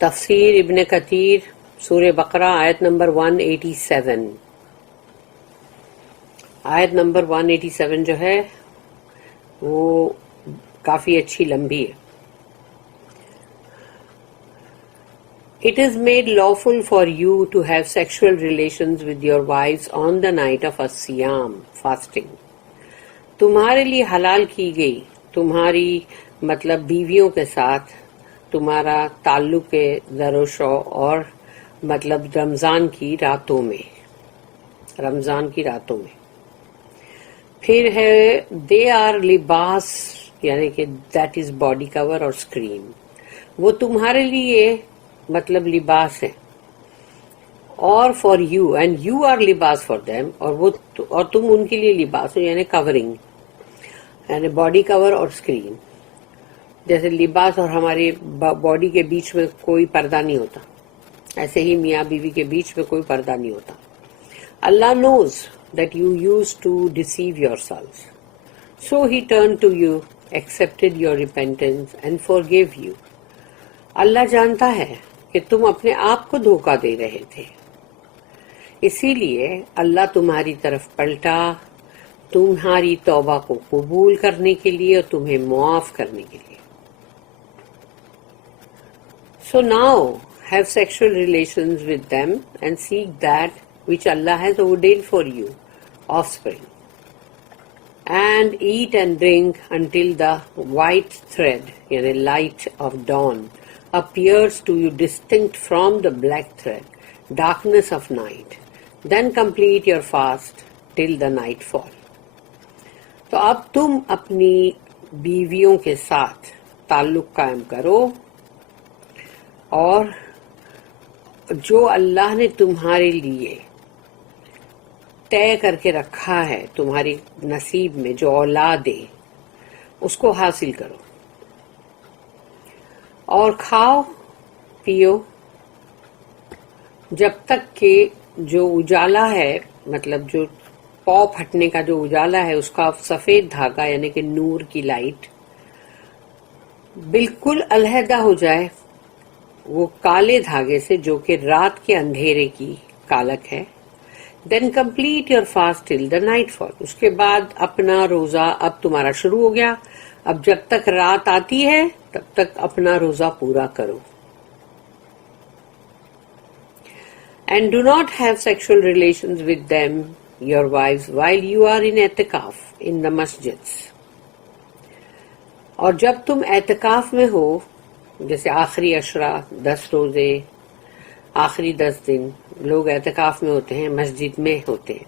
تفسیر ابن کثیر سورہ بقرہ آیت نمبر 187. آیت نمبر 187 جو ہے وہ کافی اچھی لمبی ہے. It is made lawful for you to have sexual relations with your wives on the night of as-siyam, fasting. تمہارے لیے حلال کی گئی تمہاری مطلب بیویوں کے ساتھ تمہارا تعلق زر و شو اور مطلب رمضان کی راتوں میں. پھر ہے دے آر لباس یعنی کہ دیٹ از باڈی کور اور اسکرین. وہ تمہارے لیے مطلب لباس ہے اور for you and you are لباس فار دیم اور تم ان کے لیے لباس ہو یعنی کورنگ یعنی باڈی کور اور اسکرین. جیسے لباس اور ہماری باڈی کے بیچ میں کوئی پردہ نہیں ہوتا ایسے ہی میاں بیوی کے بیچ میں کوئی پردہ نہیں ہوتا. اللہ نوز that you used to deceive yourselves. So he turned to you, accepted your repentance and forgave you. اللہ جانتا ہے کہ تم اپنے آپ کو دھوکہ دے رہے تھے اسی لیے اللہ تمہاری طرف پلٹا تمہاری توبہ کو قبول کرنے کے لیے اور تمہیں معاف کرنے کے لیے. So now have sexual relations with them and seek that which Allah has ordained for you, offspring. And eat and drink until the white thread, the light of dawn, appears to you distinct from the black thread, darkness of night. Then complete your fast till the nightfall. تو اب تم اپنی بیویوں کے ساتھ تعلق قائم کرو اور جو اللہ نے تمہارے لیے طے کر کے رکھا ہے تمہاری نصیب میں جو اولاد ہے اس کو حاصل کرو اور کھاؤ پیو جب تک کہ جو اجالا ہے مطلب جو پاؤں پھٹنے کا جو اجالا ہے اس کا سفید دھاگا یعنی کہ نور کی لائٹ بالکل علیحدہ ہو جائے وہ کالے دھاگے سے جو کہ رات کے اندھیرے کی کالک ہے. Then complete your fast till the nightfall. اس کے بعد اپنا روزہ اب تمہارا شروع ہو گیا اب جب تک رات آتی ہے تب تک اپنا روزہ پورا کرو. And do not have sexual relations with them your wives while you are in اعتکاف ان دا مسجدس. اور جب تم اعتکاف میں ہو جیسے آخری عشرہ 10 روزے آخری 10 دن لوگ اعتکاف میں ہوتے ہیں مسجد میں ہوتے ہیں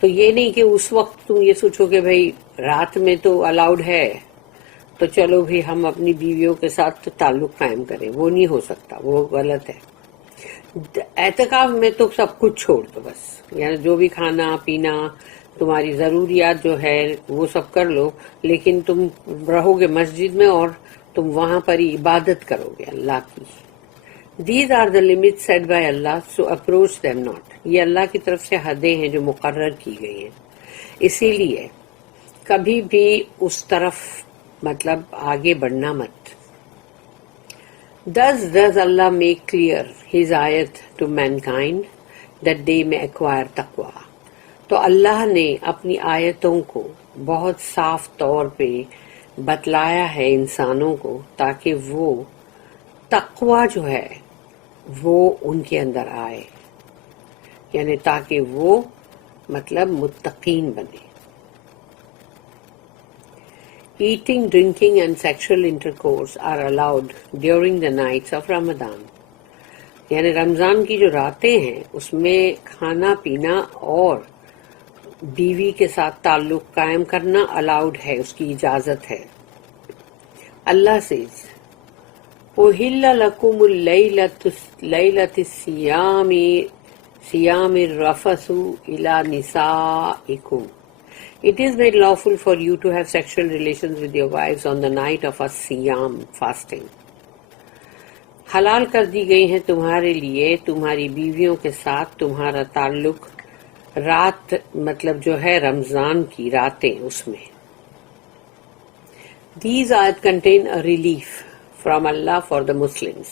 تو یہ نہیں کہ اس وقت تم یہ سوچو کہ بھئی رات میں تو الاؤڈ ہے تو چلو بھی ہم اپنی بیویوں کے ساتھ تعلق قائم کریں. وہ نہیں ہو سکتا وہ غلط ہے. اعتکاف میں تو سب کچھ چھوڑ دو بس یعنی جو بھی کھانا پینا تمہاری ضروریات جو ہے وہ سب کر لو لیکن تم رہو گے مسجد میں اور تم وہاں پر ہی عبادت کرو گے اللہ کی. These are the limits set by Allah, so approach them not. یہ اللہ کی طرف سے حدیں ہیں جو مقرر کی گئی ہیں اسی لیے کبھی بھی اس طرف مطلب آگے بڑھنا مت. Thus does Allah make clear His ayat to mankind that they may acquire taqwa. تو اللہ نے اپنی آیتوں کو بہت صاف طور پہ بتلایا ہے انسانوں کو تاکہ وہ تقوی جو ہے وہ ان کے اندر آئے یعنی تاکہ وہ مطلب متقین بنے. Eating, drinking and sexual intercourse are allowed during the nights of Ramadan. یعنی رمضان کی جو راتیں ہیں اس میں کھانا پینا اور بیوی کے ساتھ تعلق قائم کرنا الاؤڈ ہے اس کی اجازت ہے. اللہ says أُحِلَّ لَكُمُ اللَّيْلَةِ الصِّيَامِ الرَّفَثُ إِلَى نِسَائِكُمْ. It is made lawful for you to have sexual relations with your wives on the night of as-siyam, fasting. حلال کر دی گئی ہیں تمہارے لیے تمہاری بیویوں کے ساتھ تمہارا تعلق رات مطلب جو ہے رمضان کی راتیں اس میں. These ayat contain a relief from Allah for the Muslims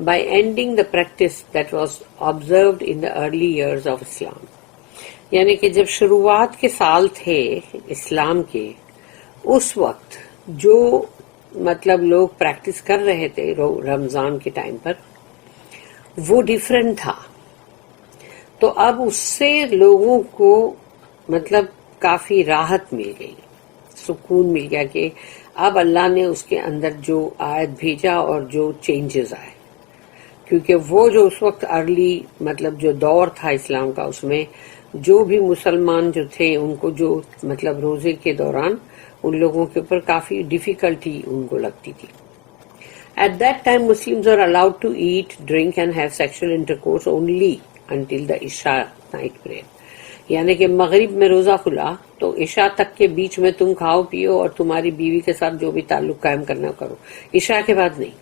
by ending the practice that was observed in the early years of Islam. یعنی کہ جب شروعات کے سال تھے اسلام کے، اس وقت جو مطلب لوگ پریکٹس کر رہے تھے رمضان کے ٹائم پر، وہ ڈیفرنٹ تھا. تو اب اس سے لوگوں کو مطلب کافی راحت مل گئی، سکون مل گیا کہ اب اللہ نے اس کے اندر جو آیت بھیجا اور جو چینجز آئے. کیونکہ وہ جو اس وقت ارلی مطلب جو دور تھا اسلام کا، اس میں جو بھی مسلمان جو تھے ان کو جو مطلب روزے کے دوران ان لوگوں کے اوپر کافی ڈیفیکلٹی ان کو لگتی تھی. At that time Muslims were allowed to eat, drink and have sexual intercourse only until the Isha night prayer. یعنی کہ مغرب میں روزہ کھلا تو عشاء تک کے بیچ میں تم کھاؤ پیو اور تمہاری بیوی کے ساتھ جو بھی تعلق قائم کرنا کرو، عشاء کے بعد نہیں.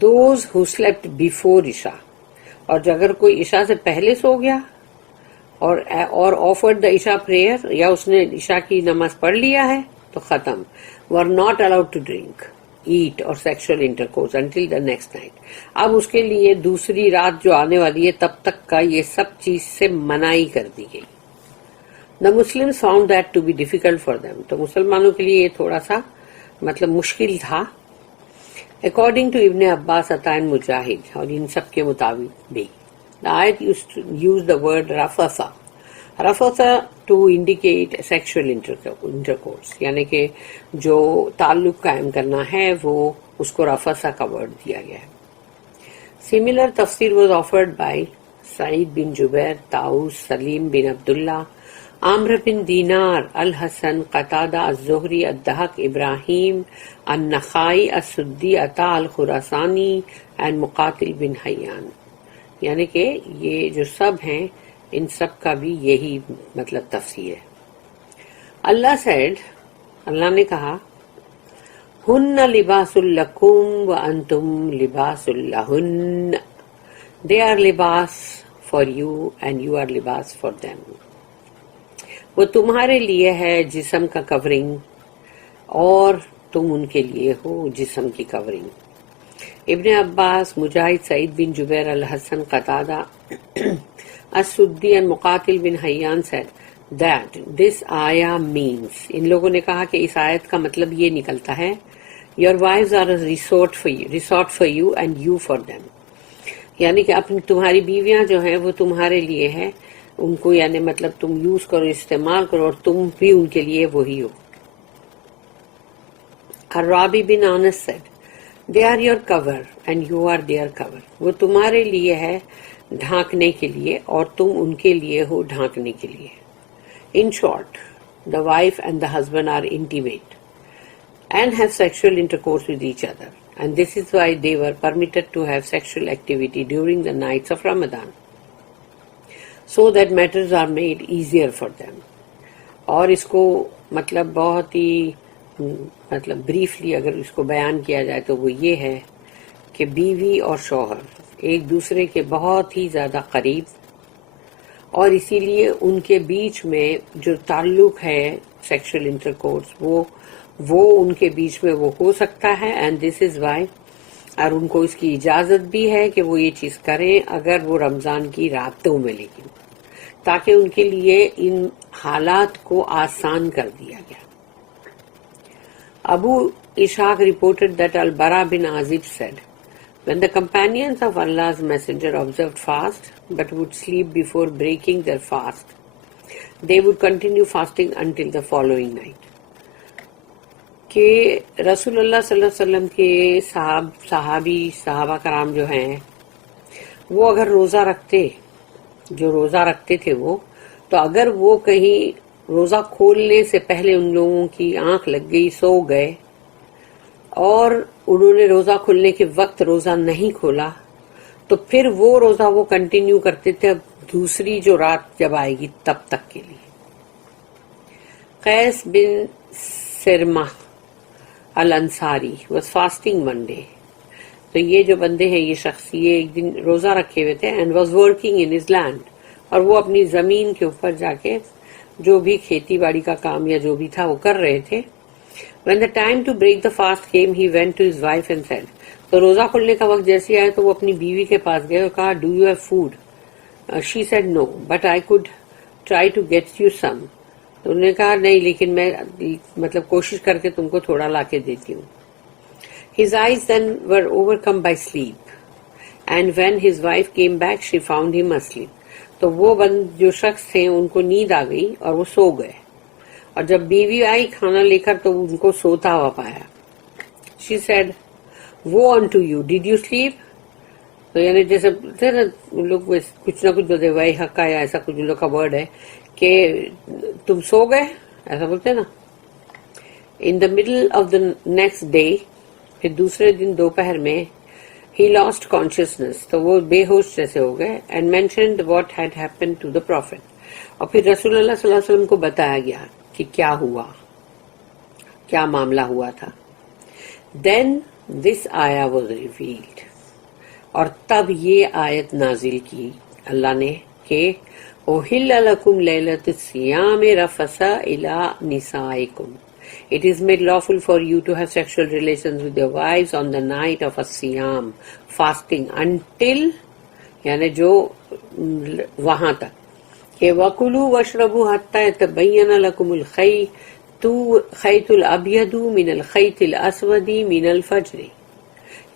Those who slept before Isha، اور اگر کوئی عشاء سے پہلے سو گیا اور offered the Isha prayer، یا اس نے عشاء کی نماز پڑھ لیا ہے تو ختم. were not allowed to drink, eat or sexual intercourse until the next night. اب اس کے لیے دوسری رات جو آنے والی ہے تب تک کا یہ سب چیز سے منائی کر دی گئی. The Muslims found that to be difficult for them. تو مسلمانوں کے لیے یہ تھوڑا سا مطلب مشکل تھا. According to Ibn Abbas, Ata and Mujahid، اور ان سب کے مطابق بھی، the ayat used to use the word rafatha. Rafatha to indicate sexual intercourse، یعنی کہ جو تعلق قائم کرنا ہے وہ اس کو رفثہ کا ورڈ دیا گیا ہے. Similar tafsir was offered by Sa'id bin Jubair, Taus, Salim bin Abdullah, Amr bin Dinar, Al-Hasan, Qatada, Az-Zuhri, Ad-Dahak, Ibrahim, An-Nakhai, As-Suddi, Ata al-Khurasani and Muqatil bin Hayyan. یعنی کہ یہ جو سب ہیں ان سب کا بھی یہی مطلب تفسیر ہے. اللہ said، اللہ نے کہا، ہن لباس لکم وانتم لباس لہن، they are لباس for you and you are لباس for them. وہ تمہارے لیے ہے جسم کا کورنگ اور تم ان کے لیے ہو جسم کی کورنگ. ابن عباس، مجاہد، سعید بن جبیر، الحسن، قتادہ، السدی and مقاتل bin حیان said that this ayah means، ان لوگوں نے کہا کہ اس آیت کا مطلب یہ نکلتا ہے your wives are a resort for you and you for them. یعنی کہ اپنی تمہاری بیویاں جو ہیں وہ تمہارے لیے ہے، ان کو یعنی مطلب تم یوز کرو، استعمال کرو، اور تم بھی ان کے لیے وہی ہو. الرابی بن انس said they are your cover and you are their cover. وہ تمہارے لیے ہے ڈھانکنے کے لیے اور تم ان کے لیے ہو ڈھانکنے کے لیے. In short, the wife and the husband are intimate and have sexual intercourse with each other, and this is why they were permitted to have sexual activity during the nights of Ramadan, so that matters are made easier for them. اور اس کو مطلب بہت ہی مطلب briefly اگر اس کو بیان کیا جائے تو وہ یہ ہے کہ بیوی اور شوہر ایک دوسرے کے بہت ہی زیادہ قریب، اور اسی لیے ان کے بیچ میں جو تعلق ہے سیکشل انٹرکورس وہ ان کے بیچ میں وہ ہو سکتا ہے. اینڈ دس از وائی، اور ان کو اس کی اجازت بھی ہے کہ وہ یہ چیز کریں اگر وہ رمضان کی راتوں میں، لیکن تاکہ ان کے لیے ان حالات کو آسان کر دیا گیا. Abu Ishaq reported that Al-Bara bin Azib said, when the companions of Allah's Messenger observed fast but would sleep before breaking their fast, they would continue fasting until the following night. کہ رسول اللہ صلی اللہ علیہ وسلم کے صحابہ کرام جو ہیں وہ اگر روزہ رکھتے تھے وہ، تو اگر وہ کہیں روزہ کھولنے سے پہلے ان لوگوں کی آنکھ لگ گئی، سو گئے، اور انہوں نے روزہ کھلنے کے وقت روزہ نہیں کھولا، تو پھر وہ روزہ وہ کنٹینیو کرتے تھے اب دوسری جو رات جب آئے گی تب تک کے لیے. قیس بن سرمہ الانصاری was fasting one day. تو یہ جو بندے ہیں یہ شخص یہ ایک دن روزہ رکھے ہوئے تھے and was working in his land، اور وہ اپنی زمین کے اوپر جا کے جو بھی کھیتی باڑی کا کام یا جو بھی تھا وہ کر رہے تھے. When the time to break the fast came, he went to his wife and said, تو روزہ کھلنے کا وقت جیسے آیا تو وہ اپنی بیوی کے پاس گئے اور کہا, Do you have food? She said no, but I could try to get you some. تو انہوں نے کہا نہیں, لیکن میں مطلب کوشش کر کے تم کو تھوڑا لا کے دیتی ہوں. His eyes then were overcome by sleep, and when his wife came back, she found him asleep. تو وہ جو شخص تھے ان کو نیند آ گئی اور وہ سو گئے, اور جب بیوی آئی کھانا لے کر تو ان کو سوتا ہوا پایا. She said, Woe unto you, did you sleep? تو یعنی جیسے تھے نا لوگ کچھ نہ کچھ بولتے, وہی حقا یا ایسا کچھ ان لوگ کا ورڈ ہے کہ تم سو گئے, ایسا بولتے نا. In the middle of the next day, پھر دوسرے دن دوپہر میں, he lost consciousness, تو وہ بے ہوش جیسے ہو گئے, and mentioned what had happened to the prophet. اور پھر رسول اللہ صلی اللہ علیہ وسلم کو بتایا گیا کہ کیا ہوا, کیا معاملہ ہوا تھا. Then this ayah was revealed. اور تب یہ آیت نازل کی اللہ نے کہ أُحِلَّ لَكُمْ لَيْلَةُ الصِّيَامِ رَفَثَ إِلَىٰ نِسَائِكُمْ. It is made lawful for you to have sexual relations with your wives on the night of a siyam, fasting, until یعنی جو وہاں تک کہ وَكُلُوا وَاشْرَبُوا حَتَّى يَتَبَيَّنَ لَكُمُ الْخَيْطُ الْأَبْيَضُ مِنَ الْخَيْطِ الْأَسْوَدِ مِنَ الْفَجْرِ,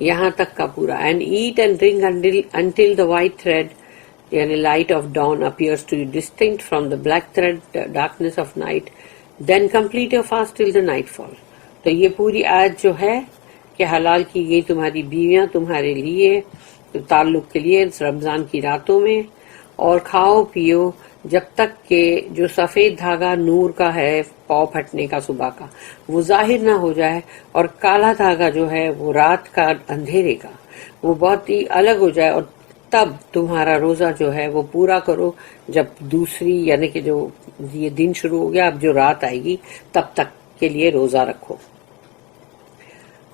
یہاں تک کا پورا. And eat and drink until the white thread, یعنی light of dawn, appears to you distinct from the black thread, darkness of night. Then complete your fast till the nightfall. تو یہ پوری آیت جو ہے کہ حلال کی گئی تمہاری بیویاں تمہارے لیے تعلق کے لیے رمضان کی راتوں میں, اور کھاؤ پیو جب تک کہ جو سفید دھاگا نور کا ہے پاؤں پھٹنے کا صبح کا وہ ظاہر نہ ہو جائے, اور کالا دھاگا جو ہے وہ رات کا اندھیرے کا وہ بہت ہی الگ ہو جائے, اور تب تمہارا روزہ جو ہے وہ پورا کرو جب دوسری یعنی کہ جو یہ دن شروع ہو گیا, اب جو رات آئے گی تب تک کے لیے روزہ رکھو.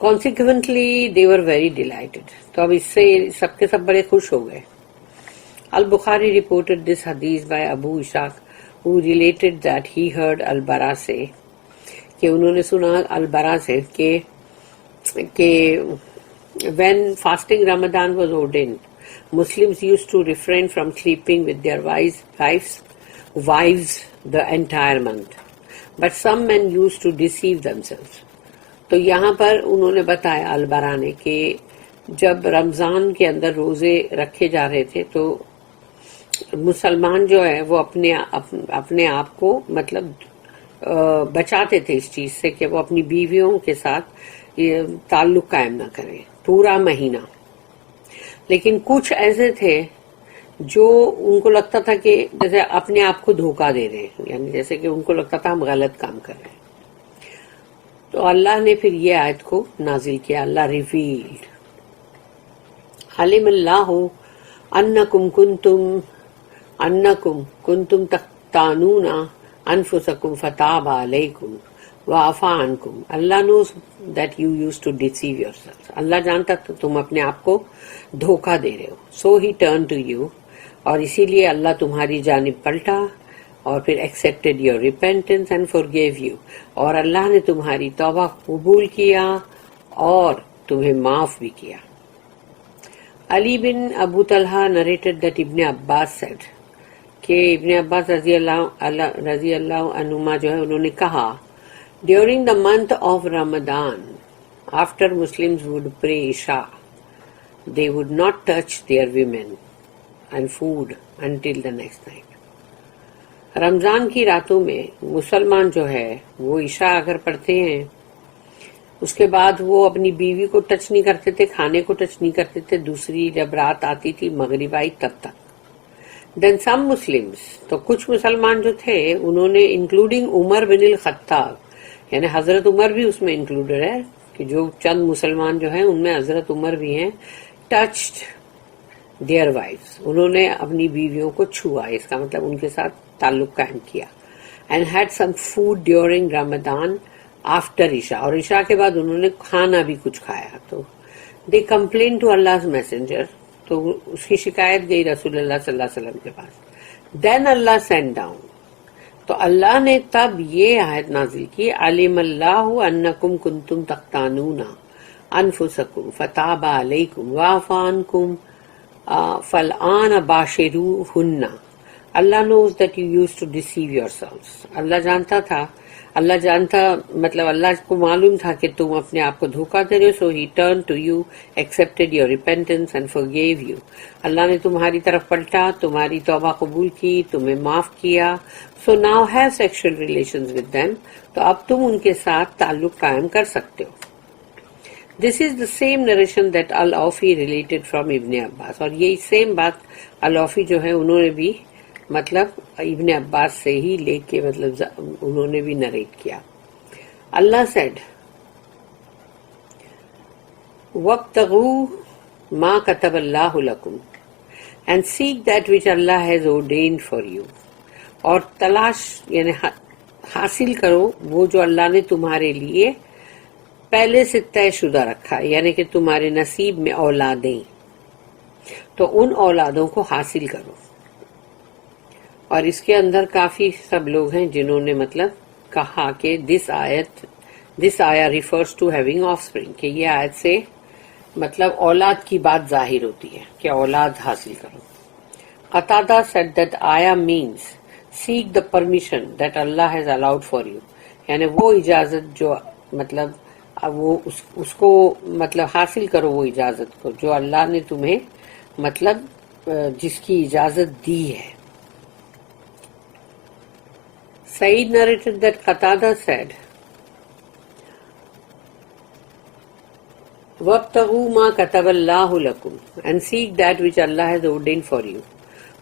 Consequently they were very delighted. تو اب اس سے سب کے سب بڑے خوش ہو گئے. Al-Bukhari reported this hadith by Abu Ishaq, who related that he heard Al-Bara say کہ انہوں نے سنا Al-Bara سے کہ when fasting Ramadan was ordained, Muslims used to refrain from sleeping with their wives the entire month, but some men used to deceive themselves. تو یہاں پر انہوں نے بتایا البرا نے کہ جب رمضان کے اندر روزے رکھے جا رہے تھے تو مسلمان جو ہے وہ اپنے آپ کو مطلب بچاتے تھے اس چیز سے کہ وہ اپنی بیویوں کے ساتھ تعلق قائم نہ کریں پورا مہینہ. لیکن کچھ ایسے تھے جو ان کو لگتا تھا کہ جیسے اپنے آپ کو دھوکہ دے رہے ہیں, یعنی جیسے کہ ان کو لگتا تھا ہم غلط کام کر رہے ہیں. تو اللہ نے پھر یہ آیت کو نازل کیا. اللہ ریویلڈ, علم اللہ انکم کنتم تختانون انفسکم فتاب علیکم وعفا عنکم. اللہ knows that you used to deceive yourselves. اللہ جانتا تھا تم اپنے آپ کو دھوکہ دے رہے ہو. So he turned to you, اور اسی لیے اللہ تمہاری جانب پلٹا اور پھر accepted your repentance and forgave you, اور اللہ نے تمہاری توبہ قبول کیا اور تمہیں معاف بھی کیا. علی بن ابو طلحہ narrated that ابن عباس said کہ ابن عباس رضی اللہ عنہما جو ہے انہوں نے کہا during the month of Ramadan, after Muslims would pray Isha, they would not touch their women and food until the next night. رمضان کی راتوں میں مسلمان جو ہے وہ عشاء اگر پڑھتے ہیں اس کے بعد وہ اپنی بیوی کو ٹچ نہیں کرتے تھے, کھانے کو ٹچ نہیں کرتے تھے, دوسری جب رات آتی تھی مغرب آئی تب تک. Then some Muslims, تو کچھ مسلمان جو تھے انہوں نے انکلوڈنگ عمر بن الخطاب, یعنی حضرت عمر بھی اس میں انکلوڈڈ ہے کہ جو چند مسلمان جو ہیں ان میں حضرت عمر بھی ہیں, ٹچڈ دیئر وائفز, انہوں نے اپنی بیویوں کو چھوا, اس کا مطلب ان کے ساتھ تعلق قائم کیا. And had some food during Ramzan after عشاء, اور عشاء کے بعد انہوں نے کھانا بھی کچھ کھایا. تو دے کمپلین ٹو اللہ میسنجر, تو اس کی شکایت گئی رسول اللہ صلی اللہ علیہ وسلم کے پاس. دین اللہ سینڈ ڈاؤن تو اللہ نے تب یہ آیت نازل کی علم اللہ انکم کنتم تختانون انفسکم فتاب علیکم وعفی عنکم فالآن باشروہن. اللہ knows that you used to deceive yourselves. اللہ جانتا مطلب اللہ کو معلوم تھا کہ تم اپنے آپ کو دھوکہ دے رہے ہو. So he turned to you, accepted your repentance and forgave you. اللہ نے تمہاری طرف پلٹا, تمہاری توبہ قبول کی, تمہیں معاف کیا. So now have sexual relations with them. تو اب تم ان کے ساتھ تعلق قائم کر سکتے ہو. This is the same narration that Al-Awfi related from Ibn Abbas. اور یہی same بات Al-Awfi جو ہے انہوں نے بھی مطلب ابن عباس سے ہی لے کے مطلب انہوں نے بھی نریٹ کیا. اللہ said وَابْتَغُوا مَا كَتَبَ اللَّهُ لَكُمْ and seek that which Allah has ordained for you. اور تلاش یعنی حاصل کرو وہ جو اللہ نے تمہارے لیے پہلے سے طے شدہ رکھا, یعنی کہ تمہارے نصیب میں اولادیں, تو ان اولادوں کو حاصل کرو. اور اس کے اندر کافی سب لوگ ہیں جنہوں نے مطلب کہا کہ دس آیا refers to having offspring, کہ یہ آیت سے مطلب اولاد کی بات ظاہر ہوتی ہے کہ اولاد حاصل کرو. قتادہ said that آیا means seek the permission that Allah has allowed for you, یعنی وہ اجازت جو مطلب وہ اس کو مطلب حاصل کرو وہ اجازت کو جو اللہ نے تمہیں مطلب جس کی اجازت دی ہے. Said narrated that Qatada said, وَابْتَغُوا مَا كَتَبَ اللَّهُ لَكُمْ and seek that which Allah has ordained for you.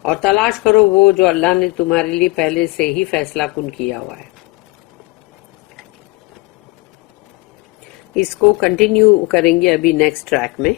اور تلاش کرو وہ جو اللہ نے تمہارے لیے پہلے سے ہی فیصلہ کن کیا ہوا ہے. اس کو کنٹینیو کریں گے ابھی نیکسٹ ٹریک میں.